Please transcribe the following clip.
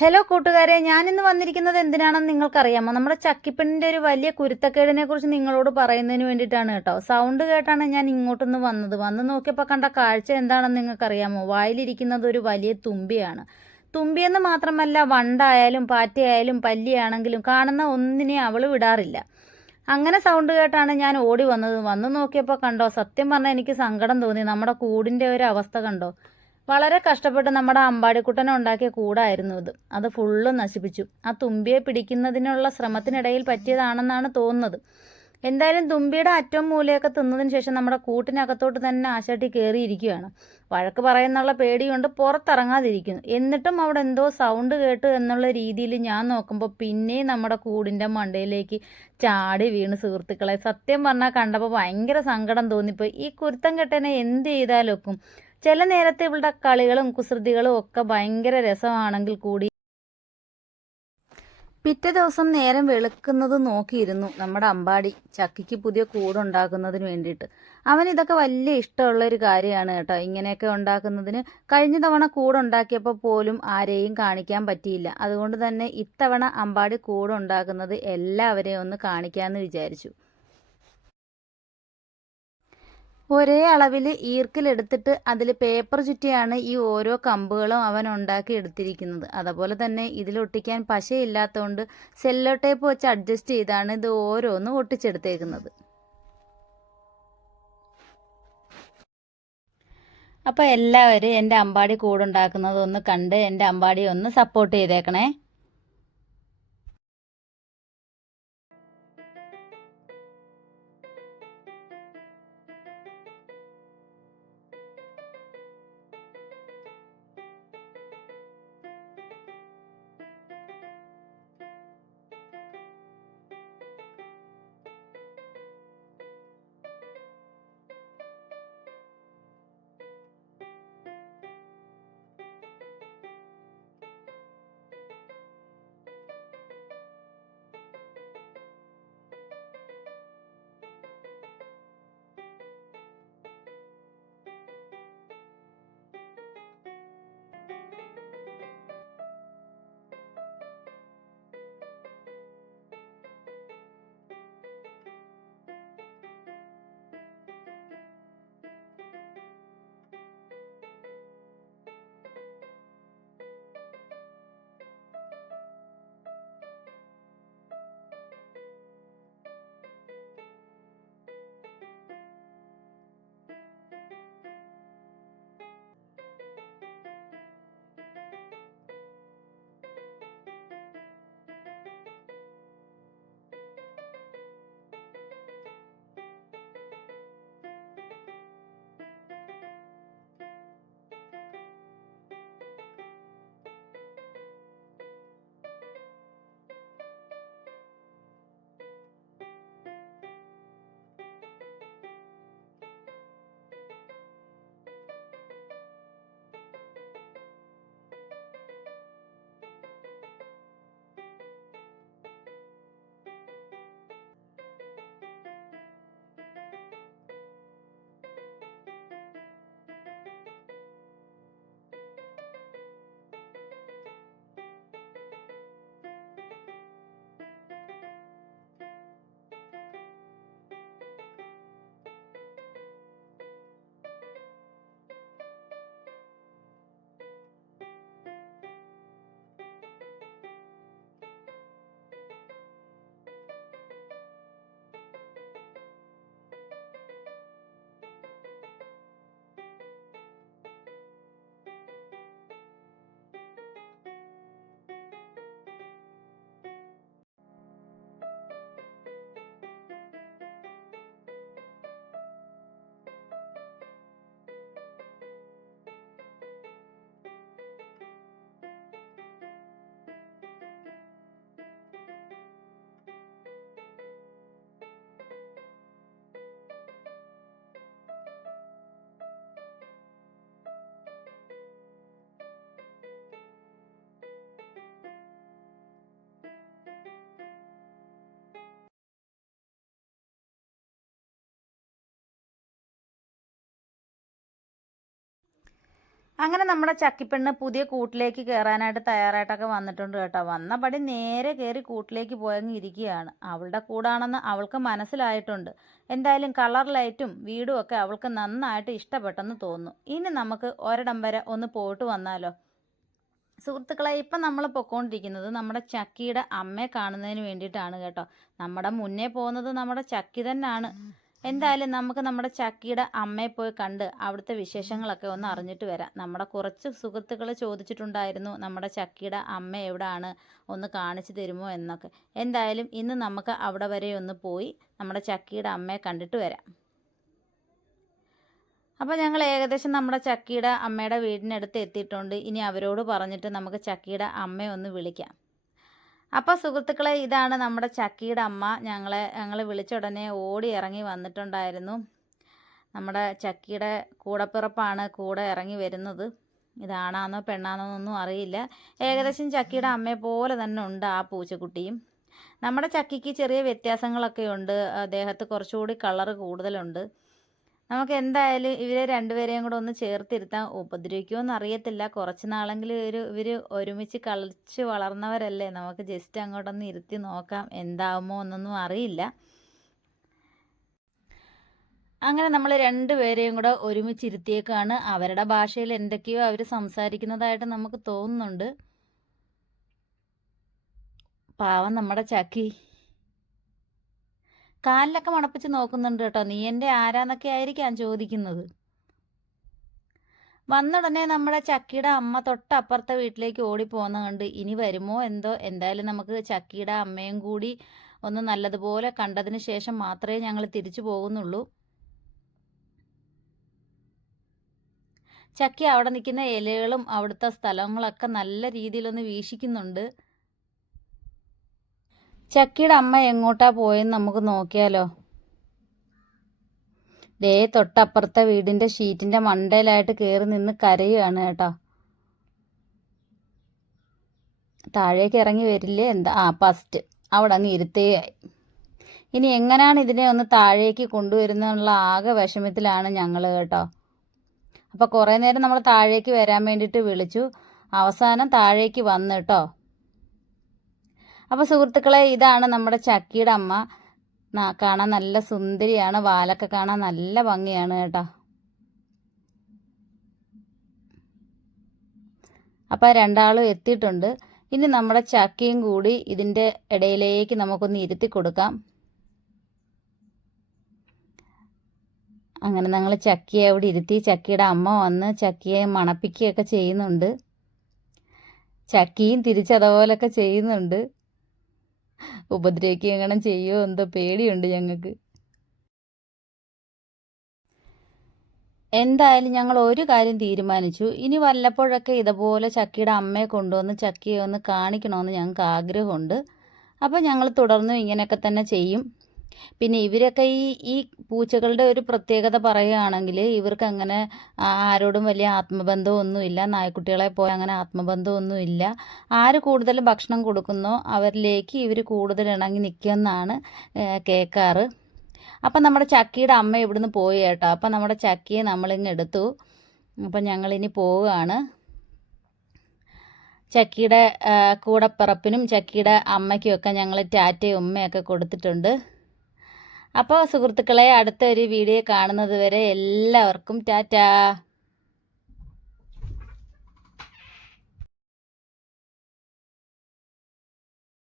Hello കൂട്ടുകാരെ, ഞാനിന്ന് വന്നിരിക്കുന്നത് എന്തിനാണെന്ന് നിങ്ങൾക്കറിയാമോ? നമ്മുടെ ചക്കിപ്പെണ്ണിൻ്റെ ഒരു വലിയ കുരുത്തക്കേടിനെ കുറിച്ച് നിങ്ങളോട് പറയുന്നതിന് വേണ്ടിയിട്ടാണ് കേട്ടോ. സൗണ്ട് കേട്ടാണ് ഞാൻ ഇങ്ങോട്ടൊന്ന് വന്നത്. വന്ന് നോക്കിയപ്പോൾ കണ്ട കാഴ്ച എന്താണെന്ന് നിങ്ങൾക്കറിയാമോ? വായിലിരിക്കുന്നത് ഒരു വലിയ തുമ്പിയാണ്. തുമ്പിയെന്ന് മാത്രമല്ല, വണ്ടായാലും പാറ്റയായാലും പല്ലിയാണെങ്കിലും കാണുന്ന ഒന്നിനെ അവൾ വിടാറില്ല. അങ്ങനെ സൗണ്ട് കേട്ടാണ് ഞാൻ ഓടി വന്നത്. വന്ന് നോക്കിയപ്പോൾ കണ്ടോ, സത്യം പറഞ്ഞാൽ എനിക്ക് സങ്കടം തോന്നി. നമ്മുടെ കൂടിൻ്റെ ഒരു അവസ്ഥ കണ്ടോ? വളരെ കഷ്ടപ്പെട്ട് നമ്മുടെ അമ്പാടിക്കുട്ടനെ ഉണ്ടാക്കിയ കൂടായിരുന്നു ഇത്. അത് ഫുള്ള് നശിപ്പിച്ചു. ആ തുമ്പിയെ പിടിക്കുന്നതിനുള്ള ശ്രമത്തിനിടയിൽ പറ്റിയതാണെന്നാണ് തോന്നുന്നത്. എന്തായാലും തുമ്പിയുടെ അറ്റവും മൂലയൊക്കെ തിന്നതിന് ശേഷം നമ്മുടെ കൂട്ടിനകത്തോട്ട് തന്നെ ആശാട്ടി കയറിയിരിക്കുകയാണ്. വഴക്ക് പറയുന്നുള്ള പേടി കൊണ്ട് പുറത്തിറങ്ങാതിരിക്കുന്നു. എന്നിട്ടും അവിടെ എന്തോ സൗണ്ട് കേട്ട് എന്നുള്ള രീതിയിൽ ഞാൻ നോക്കുമ്പോൾ പിന്നെയും നമ്മുടെ കൂടിൻ്റെ മണ്ടയിലേക്ക് ചാടി വീണ്. സുഹൃത്തുക്കളെ, സത്യം പറഞ്ഞാൽ കണ്ടപ്പോൾ ഭയങ്കര സങ്കടം തോന്നിപ്പോയി. ഈ കുരുത്തം കെട്ടനെ എന്ത് ചെയ്താലൊക്കും. ചില നേരത്തെ ഇവളുടെ കളികളും കുസൃതികളും ഒക്കെ ഭയങ്കര രസമാണെങ്കിൽ കൂടി പിറ്റേ ദിവസം നേരം വെളുക്കുന്നത് നോക്കിയിരുന്നു നമ്മുടെ അമ്പാടി ചക്കിക്ക് പുതിയ കൂടുണ്ടാക്കുന്നതിന് വേണ്ടിയിട്ട്. അവൻ ഇതൊക്കെ വലിയ ഇഷ്ടമുള്ള ഒരു കാര്യമാണ് കേട്ടോ. ഇങ്ങനെയൊക്കെ ഉണ്ടാക്കുന്നതിന് കഴിഞ്ഞ തവണ കൂടുണ്ടാക്കിയപ്പോൾ പോലും ആരെയും കാണിക്കാൻ പറ്റിയില്ല. അതുകൊണ്ട് തന്നെ ഇത്തവണ അമ്പാടി കൂടുണ്ടാക്കുന്നത് എല്ലാവരെയും ഒന്ന് കാണിക്കാമെന്ന് വിചാരിച്ചു. ഒരേ അളവിൽ ഈർക്കിലെടുത്തിട്ട് അതിൽ പേപ്പർ ചുറ്റിയാണ് ഈ ഓരോ കമ്പുകളും അവൻ ഉണ്ടാക്കി എടുത്തിരിക്കുന്നത്. അതുപോലെ തന്നെ ഇതിലൊട്ടിക്കാൻ പശയില്ലാത്തതുകൊണ്ട് സെല്ലോ ടേപ്പ് വെച്ച് അഡ്ജസ്റ്റ് ചെയ്താണ് ഇത് ഓരോന്നും ഒട്ടിച്ചെടുത്തേക്കുന്നത്. അപ്പോൾ എല്ലാവരും എൻ്റെ അമ്പാടി കൂടുണ്ടാക്കുന്നത് ഒന്ന് കണ്ട് എൻ്റെ അമ്പാടിയെ ഒന്ന് സപ്പോർട്ട് ചെയ്തേക്കണേ. അങ്ങനെ നമ്മുടെ ചക്കിപ്പെണ്ണ് പുതിയ കൂട്ടിലേക്ക് കയറാനായിട്ട് തയ്യാറായിട്ടൊക്കെ വന്നിട്ടുണ്ട് കേട്ടോ. വന്നപടി നേരെ കയറി കൂട്ടിലേക്ക് പോയങ്ങ് ഇരിക്കുകയാണ്. അവളുടെ കൂടാണെന്ന് അവൾക്ക് മനസ്സിലായിട്ടുണ്ട്. എന്തായാലും കളർ ലൈറ്റും വീടും ഒക്കെ അവൾക്ക് നന്നായിട്ട് ഇഷ്ടപ്പെട്ടെന്ന് തോന്നുന്നു. ഇനി നമുക്ക് ഒരിടം വരെ ഒന്ന് പോയിട്ട് വന്നാലോ. സുഹൃത്തുക്കളെ, ഇപ്പം നമ്മൾ പൊയ്ക്കൊണ്ടിരിക്കുന്നത് നമ്മുടെ ചക്കിയുടെ അമ്മയെ കാണുന്നതിന് വേണ്ടിയിട്ടാണ് കേട്ടോ. നമ്മുടെ മുന്നേ പോകുന്നത് നമ്മുടെ ചക്കി തന്നെയാണ്. എന്തായാലും നമുക്ക് നമ്മുടെ ചക്കിയുടെ അമ്മയെ പോയി കണ്ട് അവിടുത്തെ വിശേഷങ്ങളൊക്കെ ഒന്ന് അറിഞ്ഞിട്ട് വരാം. നമ്മുടെ കുറച്ച് സുഹൃത്തുക്കൾ ചോദിച്ചിട്ടുണ്ടായിരുന്നു നമ്മുടെ ചക്കിയുടെ അമ്മ എവിടെയാണ്, ഒന്ന് കാണിച്ചു തരുമോ എന്നൊക്കെ. എന്തായാലും ഇന്ന് നമുക്ക് അവിടെ വരെ ഒന്ന് പോയി നമ്മുടെ ചക്കിയുടെ അമ്മയെ കണ്ടിട്ട് വരാം. അപ്പോൾ ഞങ്ങൾ ഏകദേശം നമ്മുടെ ചക്കിയുടെ അമ്മയുടെ വീടിനടുത്ത് എത്തിയിട്ടുണ്ട്. ഇനി അവരോട് പറഞ്ഞിട്ട് നമുക്ക് ചക്കിയുടെ അമ്മയെ ഒന്ന് വിളിക്കാം. അപ്പോൾ സുഹൃത്തുക്കളെ, ഇതാണ് നമ്മുടെ ചക്കിയുടെ അമ്മ. ഞങ്ങൾ വിളിച്ച ഉടനെ ഓടി ഇറങ്ങി വന്നിട്ടുണ്ടായിരുന്നു. നമ്മുടെ ചക്കിയുടെ കൂടപ്പിറപ്പാണ് കൂടെ ഇറങ്ങി വരുന്നത്. ഇതാണാന്നോ പെണ്ണാന്നോ എന്നൊന്നും അറിയില്ല. ഏകദേശം ചക്കിയുടെ അമ്മയെ പോലെ തന്നെ ഉണ്ട് ആ പൂച്ചക്കുട്ടിയും. നമ്മുടെ ചക്കിക്ക് ചെറിയ വ്യത്യാസങ്ങളൊക്കെ ഉണ്ട്. ദേഹത്ത് കുറച്ചുകൂടി കളറ് കൂടുതലുണ്ട്. നമുക്ക് എന്തായാലും ഇവരെ രണ്ടുപേരെയും കൂടെ ഒന്ന് ചേർത്തിരുത്താൻ. ഉപദ്രവിക്കുമെന്ന് അറിയത്തില്ല. കുറച്ച് നാളെങ്കിലും ഇവർ ഒരുമിച്ച് കളിച്ച് വളർന്നവരല്ലേ. നമുക്ക് ജസ്റ്റ് അങ്ങോട്ടൊന്ന് ഇരുത്തി നോക്കാം, എന്താവുമോ എന്നൊന്നും അറിയില്ല. അങ്ങനെ നമ്മൾ രണ്ടുപേരെയും കൂടെ ഒരുമിച്ചിരുത്തിയേക്കാണ്. അവരുടെ ഭാഷയിൽ എന്തൊക്കെയോ അവർ സംസാരിക്കുന്നതായിട്ട് നമുക്ക് തോന്നുന്നുണ്ട്. പാവം നമ്മുടെ ചക്കി കാലിലൊക്കെ മണപ്പിച്ച് നോക്കുന്നുണ്ട് കേട്ടോ. നീ എൻ്റെ ആരാന്നൊക്കെ ആയിരിക്കാം ചോദിക്കുന്നത്. വന്നുടനെ നമ്മുടെ ചക്കിയുടെ അമ്മ തൊട്ടപ്പുറത്തെ വീട്ടിലേക്ക് ഓടിപ്പോകുന്ന കണ്ട് ഇനി വരുമോ എന്തോ. എന്തായാലും നമുക്ക് ചക്കിയുടെ അമ്മയും കൂടി ഒന്ന് നല്ലതുപോലെ കണ്ടതിന് ശേഷം മാത്രമേ ഞങ്ങൾ തിരിച്ചു പോകുന്നുള്ളൂ. ചക്കി അവിടെ നിൽക്കുന്ന ഇലകളും അവിടുത്തെ സ്ഥലങ്ങളൊക്കെ നല്ല രീതിയിലൊന്ന് വീക്ഷിക്കുന്നുണ്ട്. ചക്കിയുടെ അമ്മ എങ്ങോട്ടാ പോയെന്ന് നമുക്ക് നോക്കിയാലോ. ദേ തൊട്ടപ്പുറത്തെ വീടിൻ്റെ ഷീറ്റിൻ്റെ മണ്ടയിലായിട്ട് കയറി നിന്ന് കരയുകയാണ് കേട്ടോ. താഴേക്ക് ഇറങ്ങി വരില്ലേ എന്താ. ഫസ്റ്റ് അവിടെ അങ്ങ് ഇരുത്തുകയായി. ഇനി എങ്ങനെയാണ് ഇതിനെ ഒന്ന് താഴേക്ക് കൊണ്ടുവരുന്നുള്ള ആകെ വിഷമത്തിലാണ് ഞങ്ങൾ കേട്ടോ. അപ്പോൾ കുറേ നേരം നമ്മൾ താഴേക്ക് വരാൻ വേണ്ടിയിട്ട് വിളിച്ചു. അവസാനം താഴേക്ക് വന്നു കേട്ടോ. അപ്പോൾ സുഹൃത്തുക്കളെ, ഇതാണ് നമ്മുടെ ചക്കിയുടെ അമ്മ. കാണാൻ നല്ല സുന്ദരിയാണ്. വാലൊക്കെ കാണാൻ നല്ല ഭംഗിയാണ് കേട്ടോ. അപ്പോൾ രണ്ടാളും എത്തിയിട്ടുണ്ട്. ഇനി നമ്മുടെ ചക്കിയും കൂടി ഇതിൻ്റെ ഇടയിലേക്ക് നമുക്കൊന്ന് ഇരുത്തി കൊടുക്കാം. അങ്ങനെ ഞങ്ങൾ ചക്കിയെ അവിടെ ഇരുത്തി. ചക്കിയുടെ അമ്മ വന്ന് ചക്കിയെ മണപ്പിക്കുകയൊക്കെ ചെയ്യുന്നുണ്ട്. ചക്കിയും തിരിച്ചതുപോലൊക്കെ ചെയ്യുന്നുണ്ട്. ഉപദ്രവിക്കുക എങ്ങനെ ചെയ്യുമോ എന്തോ പേടിയുണ്ട് ഞങ്ങൾക്ക്. എന്തായാലും ഞങ്ങൾ ഒരു കാര്യം തീരുമാനിച്ചു. ഇനി വല്ലപ്പോഴൊക്കെ ഇതുപോലെ ചക്കിയുടെ അമ്മയെ കൊണ്ടുവന്ന് ചക്കിയെ ഒന്ന് കാണിക്കണമെന്ന് ഞങ്ങൾക്ക് ആഗ്രഹമുണ്ട്. അപ്പോൾ ഞങ്ങൾ തുടർന്നും ഇങ്ങനെയൊക്കെ തന്നെ ചെയ്യും. പിന്നെ ഇവരൊക്കെ ഈ പൂച്ചകളുടെ ഒരു പ്രത്യേകത പറയുകയാണെങ്കിൽ ഇവർക്ക് അങ്ങനെ ആരോടും വലിയ ആത്മബന്ധമൊന്നുമില്ല. നായ്ക്കുട്ടികളെ പോലെ അങ്ങനെ ആത്മബന്ധമൊന്നുമില്ല. ആര് കൂടുതൽ ഭക്ഷണം കൊടുക്കുന്നോ അവരിലേക്ക് ഇവർ കൂടുതൽ ഇണങ്ങി നിൽക്കുമെന്നാണ് കേൾക്കാറ്. അപ്പം നമ്മുടെ ചക്കിയുടെ അമ്മ ഇവിടുന്ന് പോയി കേട്ടോ. അപ്പം നമ്മുടെ ചക്കിയെ നമ്മളിങ്ങ് എടുത്തു. അപ്പം ഞങ്ങളിനി പോവുകയാണ്. ചക്കിയുടെ കൂടപ്പിറപ്പിനും ചക്കിയുടെ അമ്മയ്ക്കുമൊക്കെ ഞങ്ങൾ ടാറ്റയും ഉമ്മയൊക്കെ കൊടുത്തിട്ടുണ്ട്. അപ്പോൾ സുഹൃത്തുക്കളെ, അടുത്ത ഒരു വീഡിയോ കാണുന്നത് വരെ എല്ലാവർക്കും ടാറ്റാ.